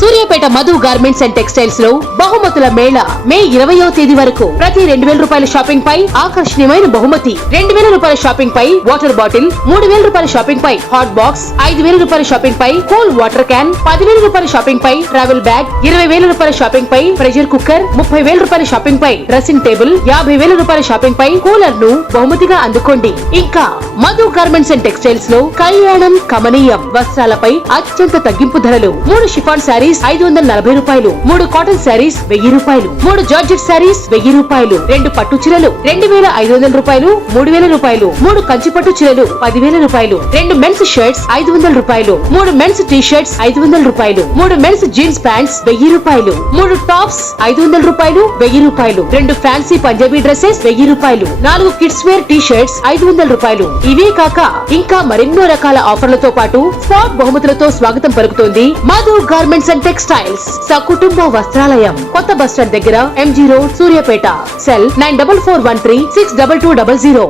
Suryapet Madhu garments and textiles లో బహుమతుల మేళ మే 20వ తేదీ వరకు ప్రతి 2000 రూపాయల షాపింగ్ పై ఆకర్షణీయమైన బహుమతి 2000 రూపాయల షాపింగ్ పై వాటర్ బాటిల్ 3000 రూపాయల షాపింగ్ పై హాట్ బాక్స్ 5000 రూపాయల షాపింగ్ పై కూల్ వాటర్ క్యాన్ 10,000 రూపాయల షాపింగ్ పై ట్రావెల్ బ్యాగ్ 20,000 రూపాయల షాపింగ్ పై ప్రెషర్ కుక్కర్ 30,000 రూపాయల షాపింగ్ పై డ్రెస్సింగ్ టేబుల్ 50,000 రూపాయల షాపింగ్ పై కూలర్ ను బహుమతిగా అందుకోండి. ఇంకా మధు గార్మెంట్స్ అండ్ టెక్స్టైల్స్ లో కళ్యాణం కమనీయం వస్త్రాలపై అత్యంత తగ్గింపు ధరలు 3 షిఫాన్ శారీస్ 540 రూపాయలు 3 కాటన్ శారీస్ 1000 రూపాయలు 3 జార్జెట్ శారీస్ 1000 రూపాయలు 2 పట్టు చీరలు 2500 రూపాయలు 3000 రూపాయలు 3 కంచి పట్టు చీరలు 10,000 రూపాయలు 2 మెన్స్ షర్ట్స్ 500 రూపాయలు 3 మెన్స్ టీ షర్ట్స్ 500 రూపాయలు 3 మెన్స్ జీన్స్ ప్యాంట్స్ 1000 రూపాయలు 3 టాప్స్ 500 రూపాయలు 1000 రూపాయలు 2 ఫ్యాన్సీ పంజాబీ డ్రెస్సెస్ 1000 రూపాయలు 4 కిడ్స్ వేర్ టీ షర్ట్స్ 500 రూపాయలు. ఇవే కాక ఇంకా మరెన్నో రకాల ఆఫర్లతో పాటు స్పాట్ బహుమతులతో స్వాగతం పలుకుతోంది మధు గార్మెంట్స్ అండ్ టెక్స్టైల్స్ సకుటుంబ వస్త్రాలయం కొత్త బస్ స్టాండ్ దగ్గర MG రోడ్ సూర్యాపేట. సెల్ 9441362200.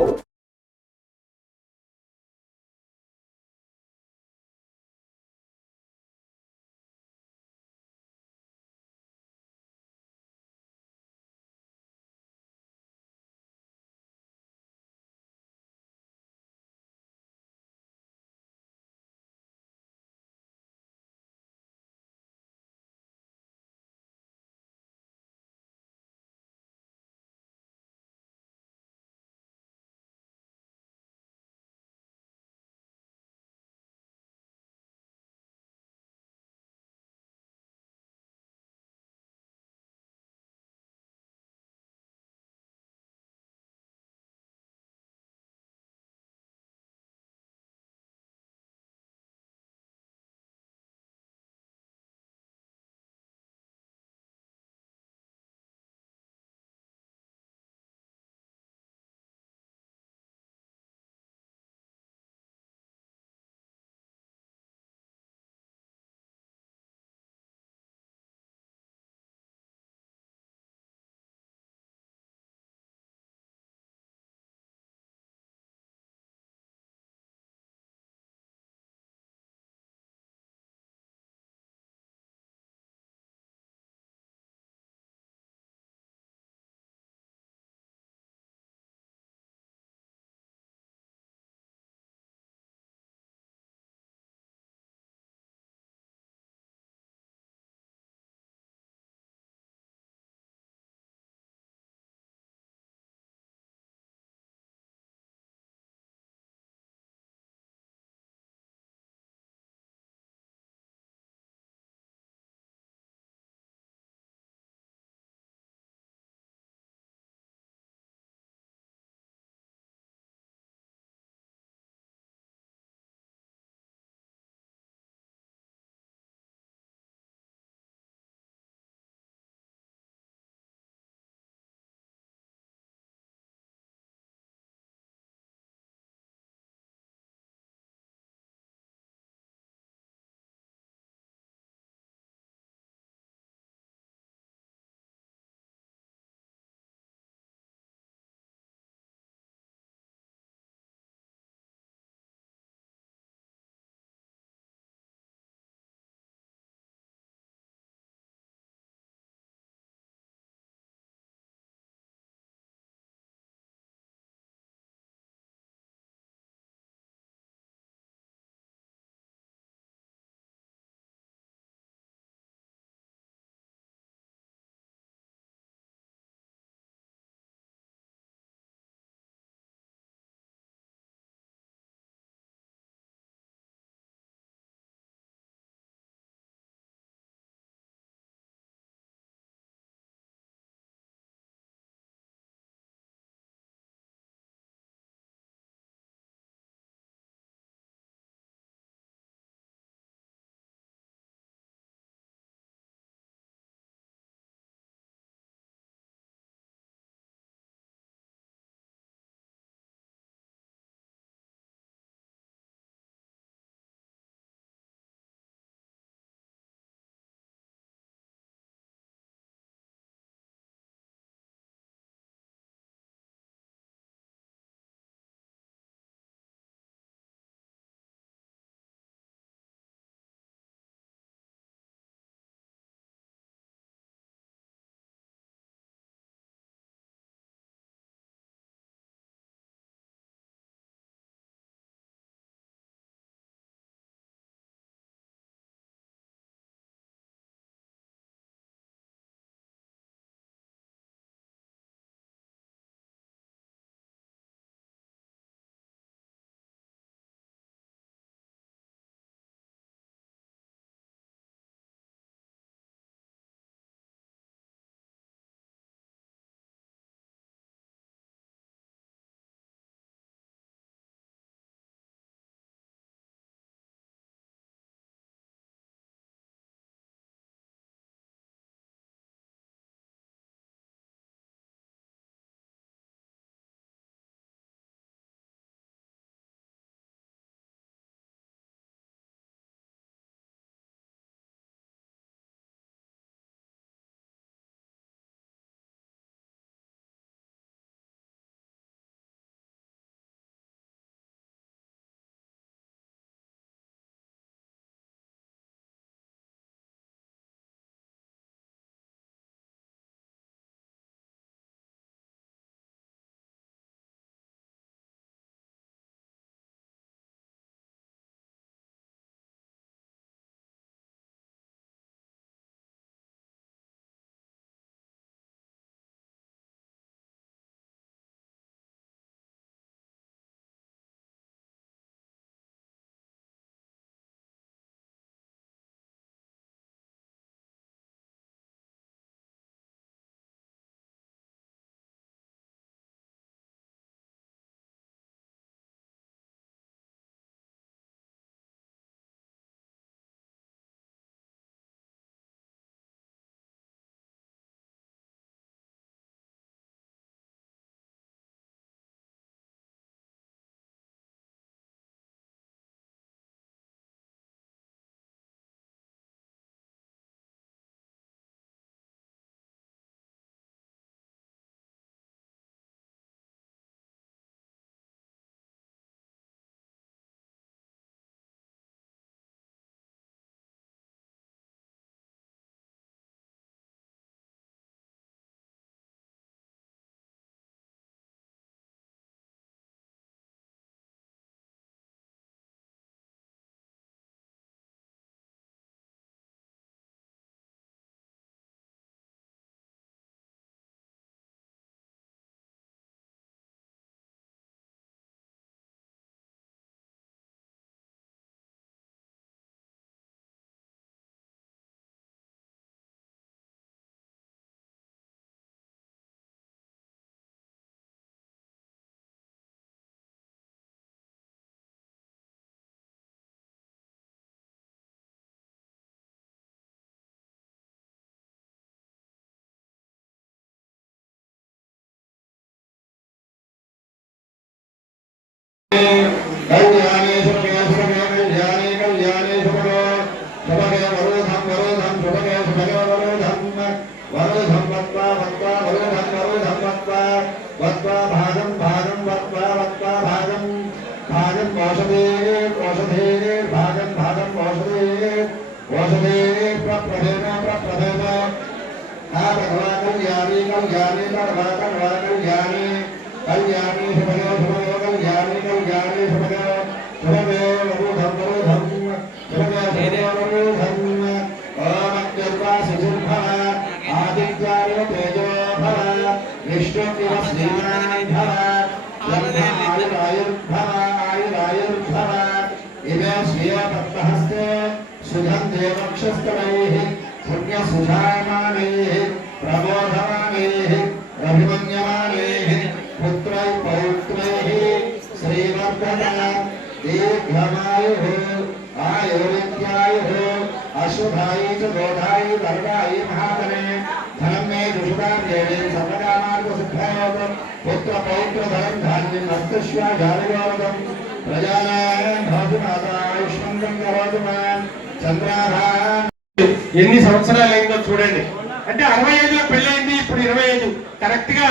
ఎన్ని సంవత్సరాలు అయిందో చూడండి. అంటే 65లో పెళ్ళైంది, ఇప్పుడు 25, కరెక్ట్ గా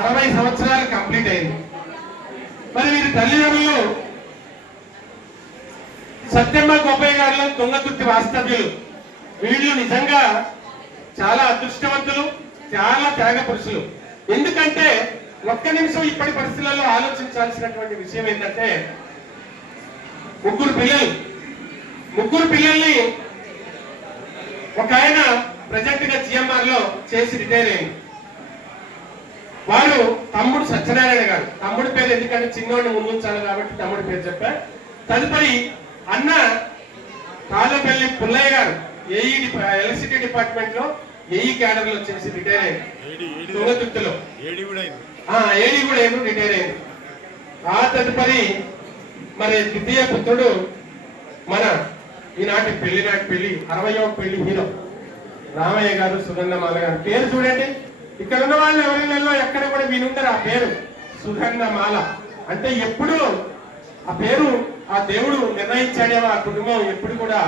60 సంవత్సరాలు కంప్లీట్ అయింది. మరి వీరి తల్లిదండ్రులు సత్యమ్మ గోపయ్య గారిలో తుంగతుర్తి వాస్తవ్యులు. వీళ్ళు నిజంగా చాలా అదృష్టవంతులు, చాలా త్యాగ పురుషులు. ఎందుకంటే ఒక్క నిమిషం ఇప్పటి పరిస్థితులలో ఆలోచించాల్సినటువంటి విషయం ఏంటంటే, ముగ్గురు పిల్లల్ని ఒక ఆయన ప్రజెంట్ గా జిఎంఆర్ లో చేసి రిటైర్ అయింది. వాడు తమ్ముడు సత్యనారాయణ గారు. తమ్ముడి పేరు ఎందుకంటే చిన్నోడిని ముందుంచాలి కాబట్టి తమ్ముడి పేరు చెప్పా. తదుపరి అన్న తాళ్ళపల్లి పుల్లయ్య గారు ఏఈ ఎలక్ట్రిసిటీ డిపార్ట్మెంట్ లో ఏఈ క్యాడర్ లో చేసి రిటైర్ అయింది. తుంగతుర్తిలో ఏడీ కూడా ఏమో రిటైర్ అయింది. ఆ తదుపరి మరి ద్వితీయ పుత్రుడు మన ఈనాటి పెళ్లి 60వ పెళ్లి హీరో రామయ్య గారు, సుగంధమాల గారు. పేరు చూడండి, ఇక్కడ ఉన్న వాళ్ళు ఎవరిలో ఎక్కడ కూడా వినుంటారు ఆ పేరు సుగంధమాల. అంటే ఎప్పుడు ఆ పేరు ఆ దేవుడు నిర్ణయించాడేమో. ఆ కుటుంబం ఎప్పుడు కూడా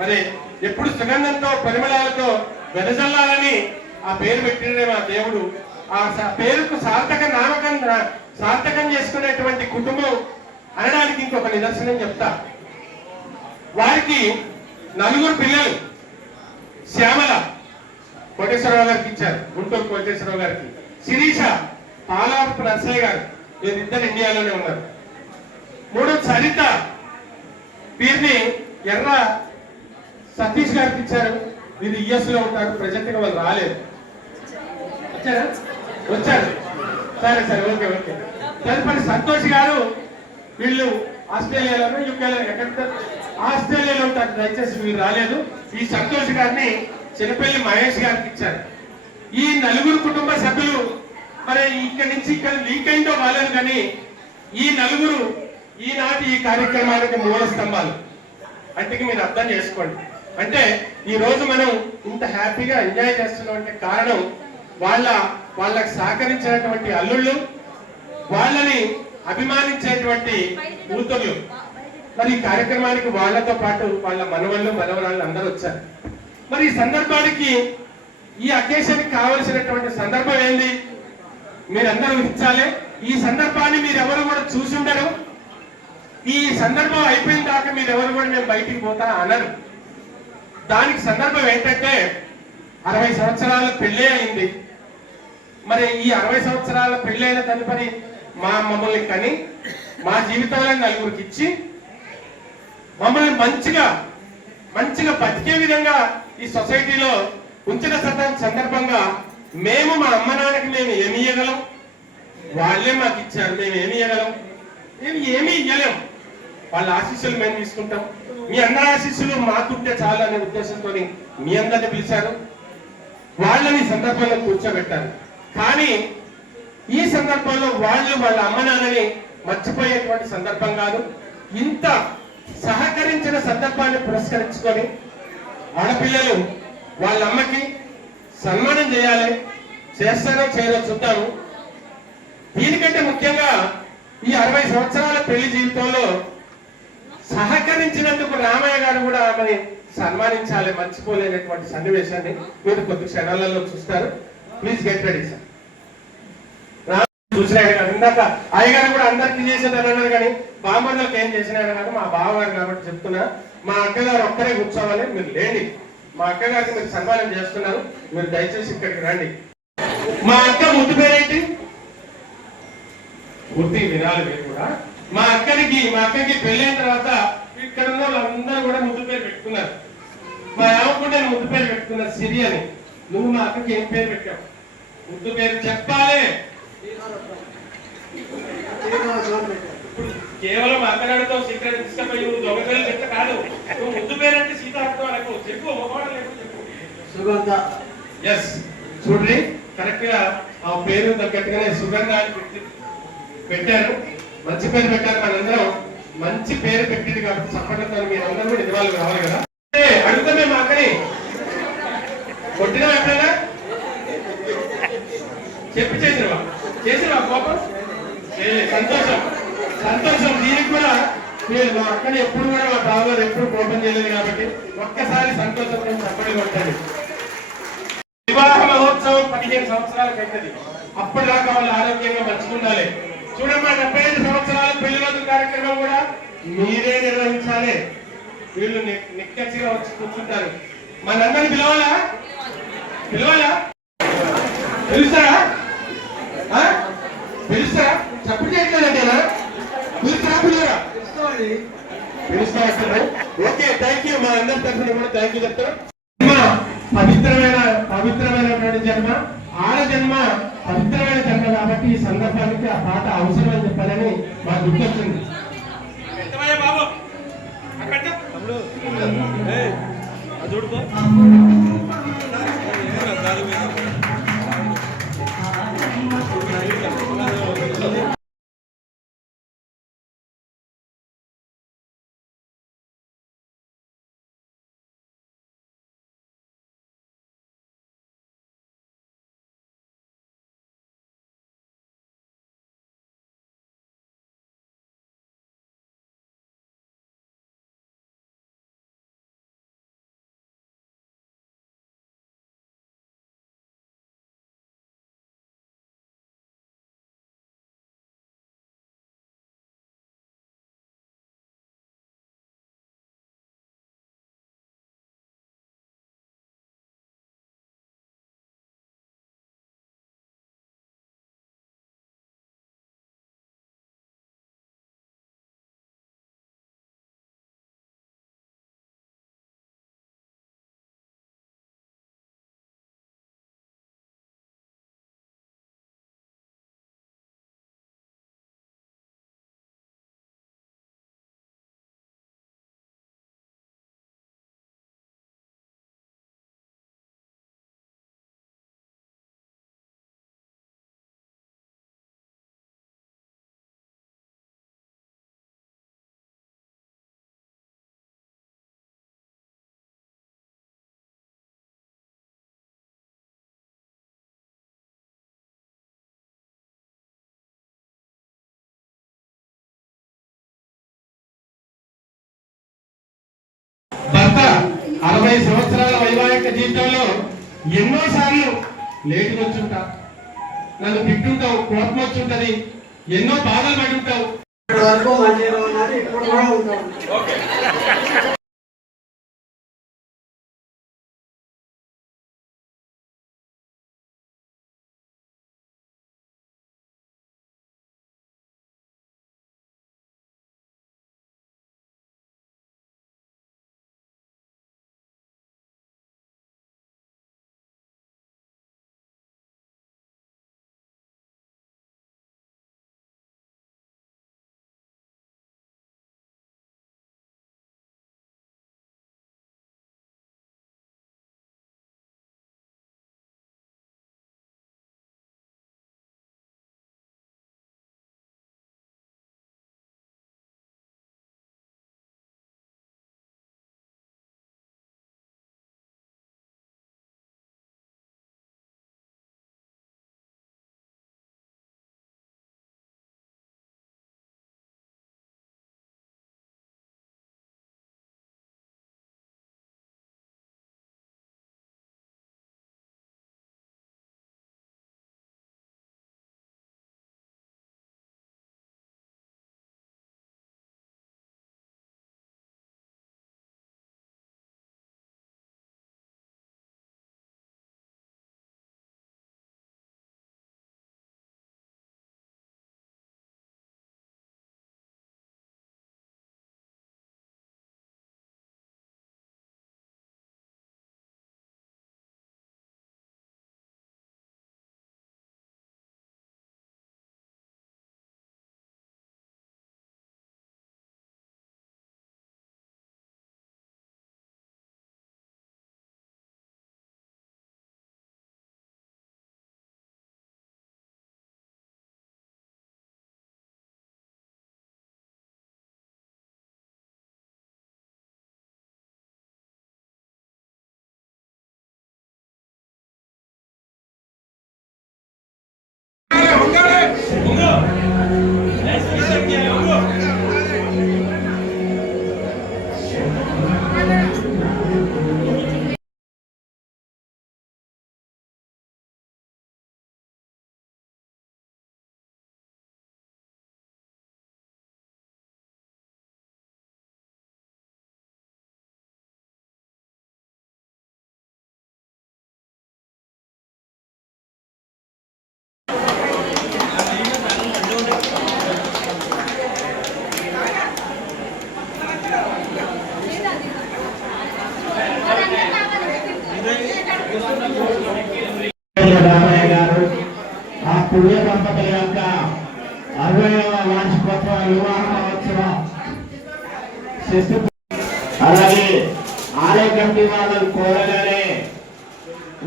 మరి ఎప్పుడు సుగంధంతో పరిమళాలతో వెదజల్లాలని ఆ పేరు పెట్టినదేమో ఆ దేవుడు. ఆ పేరుకు సార్థకం చేసుకునేటువంటి కుటుంబం అనడానికి ఇంకొక నిదర్శనం చెప్తా. వారికి 4 పిల్లలు. శ్యామల కోటేశ్వరరావు గారికి ఇచ్చారు, గుంటూరు కోటేశ్వరరావు గారికి. శిరీష పాలాపు నర్సయ్య గారు, వీరిద్దరు ఇండియాలోనే ఉన్నారు. 3 సరిత, వీరిని ఎర్ర సతీష్ గారికి ఇచ్చారు. వీరు యుఎస్ లో ఉంటారు, ప్రజెంట్ గా వాళ్ళు రాలేదు. వచ్చారు, సరే ఓకే. తదుపరి సంతోష్ గారు, వీళ్ళు ఆస్ట్రేలియాలోనూ యూకేలో ఎక్కడ ఆస్ట్రేలియాలో ఉంటారు, దయచేసి వీరు రాలేదు. ఈ సంతోష్ గారిని చిన్నపల్లి మహేష్ గారికి ఇచ్చారు. ఈ 4 కుటుంబ సభ్యులు మరి ఇక్కడ నుంచి ఇక్కడ లీక్ అయిందో కాలేదు, కానీ ఈ 4 ఈనాటి ఈ కార్యక్రమానికి మూల స్తంభాలు. అంటే మీరు అర్థం చేసుకోండి. అంటే ఈ రోజు మనం ఇంత హ్యాపీగా ఎంజాయ్ చేస్తున్నటువంటి కారణం వాళ్ళకి సహకరించినటువంటి అల్లుళ్ళు, వాళ్ళని అభిమానించేటువంటి కూతుర్లు. మరి ఈ కార్యక్రమానికి వాళ్ళతో పాటు వాళ్ళ మనవరాళ్ళు అందరూ వచ్చారు. మరి ఈ సందర్భానికి ఈ అకేషన్ కావలసినటువంటి సందర్భం ఏంది మీరందరూ ఇచ్చాలి. ఈ సందర్భాన్ని మీరెవరు కూడా చూసి ఉండరు. ఈ సందర్భం అయిపోయిన దాకా మీరెవరు కూడా మేము బయటికి పోతా అనరు. దానికి సందర్భం ఏంటంటే 60 సంవత్సరాల పెళ్ళే అయింది. మరి ఈ 60 సంవత్సరాల పెళ్ళైన తదుపరి మమ్మల్ని కని మా జీవితంలో 4గురికి ఇచ్చి మమ్మల్ని మంచిగా బతికే విధంగా ఈ సొసైటీలో ఉంచిన సందర్భంగా మేము మా అమ్మ నాన్నకి మేము ఏమి ఇవ్వగలం, వాళ్ళే మాకు ఇచ్చారు. మేము ఏమి ఇవ్వగలం? మేము ఏమీ ఇవ్వలేం. వాళ్ళ ఆశీస్సులు మేము తీసుకుంటాం. మీ అందరి ఆశీస్సులు మాకుంటే చాలు అనే ఉద్దేశంతో మీ అందరిని పిలిచారు. వాళ్ళని సందర్భంలో కూర్చోబెట్టారు. కానీ ఈ సందర్భంలో వాళ్ళ అమ్మ నాన్నని మర్చిపోయేటువంటి సందర్భం కాదు. ఇంత సహకరించిన సందర్భాన్ని పురస్కరించుకొని ఆడపిల్లలు వాళ్ళ అమ్మకి సన్మానం చేయాలి. చేస్తారో చేయరో చూద్దాము. దీనికంటే ముఖ్యంగా ఈ 60 సంవత్సరాల పెళ్లి జీవితంలో సహకరించినందుకు రామయ్య గారు కూడా మరి సన్మానించాలి, మర్చిపోలేనటువంటి సన్నివేశాన్ని మీరు కొద్ది క్షణాలలో చూస్తారు. Please get ready sir. చూసినాడు కదా ఇందాక అయ్యగారు కూడా అందరికీ చేసేదని అన్నారు, కానీ బామ్మలకు ఏం చేసినాడు కదా మా బావగారు కాబట్టి చెప్తున్నా. మా అక్కగారు ఒక్కరే కూర్చోవాలి, మీరు లేండి. మా అక్కగారికి మీరు సన్మానం చేస్తున్నారు, మీరు దయచేసి ఇక్కడికి రండి. మా అక్క ముద్దు పేరేంటి పూర్తి వినాలి మీరు కూడా. మా అక్కకి పెళ్ళైన తర్వాత ఇక్కడ ఉన్న వాళ్ళందరూ కూడా ముద్దు పేరు పెట్టుకున్నారు. మా ఆమెకుంటే ముద్దు పేరు పెట్టుకున్నారు సిరి అని. నువ్వు మా అక్కకి ఏం పేరు పెట్టావు? ముద్దు పేరు చెప్పాలి. కేవలం అక్కడతో సీక్రెట్ తీసుకపోయి నువ్వు దొంగ పేరు చెప్తే కాదు. నువ్వు ముద్దు పేరు అంటే సీతార్థం అనకు, చెప్పు సుగంధ. ఎస్ చూడ్రి, కరెక్ట్ గా ఆ పేరు తగ్గట్టుగానే సుగంధ అని పెట్టారు. మంచి పేరు పెట్టారు. మనందరం మంచి పేరు పెట్టింది కాబట్టి సఫలతను మీరు అందరూ కూడా ఇవాళ రావాలి కదా. అడుగుతామే మా అక్కని కొట్టినా ఎప్పుడైనా చెప్పి చేసినవా కోపం? సంతోషం సంతోషం. దీనికి కూడా మీరు మా అక్కని ఎప్పుడు కూడా మా బావగారు ఎప్పుడు కోపం చేయలేదు కాబట్టి ఒక్కసారి సంతోషంతో చెప్పండి కొట్టండి. వివాహ మహోత్సవం 15 సంవత్సరాలకు అవుతుంది. అప్పటిదాకా వాళ్ళు ఆరోగ్యంగా మంచుకుండాలి. చూడమ్మా, 75 సంవత్సరాల పెళ్లి రోజు కార్యక్రమం కూడా మీరే నిర్వహించాలి. వీళ్ళు నిక్కచ్చిగా వచ్చి కూర్చుంటారు. మనందరినీ పిలవాలా? పిలుస్తారా? తప్పు చేయట్లేదంటేనా? పిలుస్తారా? పిలుస్తా. Okay, thank you. మా అందరి తరఫున కూడా థ్యాంక్ యూ చెప్తారు. పవిత్రమైనటువంటి జన్మ, ఆడ జన్మ పవిత్రమైన జన్మ కాబట్టి ఈ సందర్భానికి ఆ పాట అవసరం అని చెప్పాలని మాకు గుర్తొచ్చింది. భర్త 60 సంవత్సరాల వైవాహిక జీవితంలో ఎన్నోసార్లు లేటుగా వచ్చుంటా, నన్ను తిట్టుంటావు, కోపం వచ్చుంటది, ఎన్నో బాధలు పడి ఉంటావు. రామయ్య గారు ఆ పుణ్య దంపతుల యొక్క 60వ వార్షికోత్సవ వివాహ మహోత్సవ అలాగే ఆలయ కమిటీ వాళ్ళని కోరగానే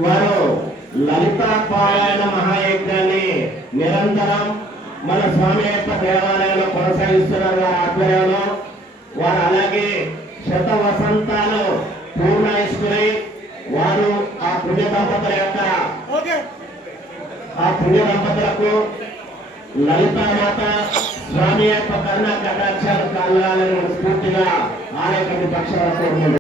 వారు లలితా పారాయణ మహాయజ్ఞాన్ని నిరంతరం మన స్వామి యొక్క దేవాలయంలో కొనసాగిస్తున్నారు వారి ఆధ్వర్యంలో. వారు అలాగే శత వసంతాలు పూర్ణాయుష్కులై వారు ఆ పుణ్య దంపతులకు లలితామాత స్వామి యొక్క కరుణ కటాక్షాలు కలగాలని స్ఫూర్తిగా ఆలయ కమిటీ పక్షాన కోరుకుంటున్నారు.